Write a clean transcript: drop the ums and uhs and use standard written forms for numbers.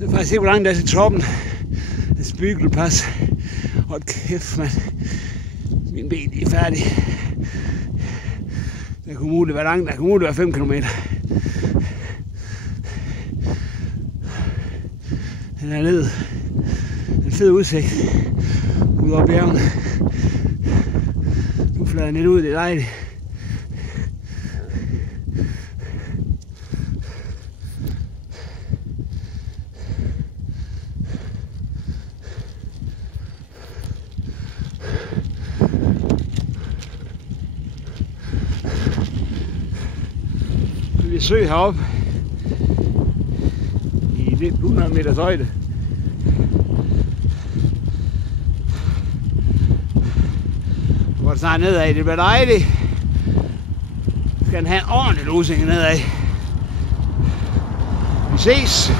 Jeg kan faktisk se, hvor langt der er til toppen af Spygelpass. Hold kæft, mand. Mine ben er færdige. Der kunne muligt være langt. Der kunne muligt være 5 kilometer. Den er ned. En fed udsigt. Ud over bjergene. Nu flader den lidt ud. Det er dejligt. Vi søger heroppe i lidt 100 meters højde. Nu går det snart nedad. Det bliver dejligt. Skal den have en ordentlig losing nedad. Vi ses.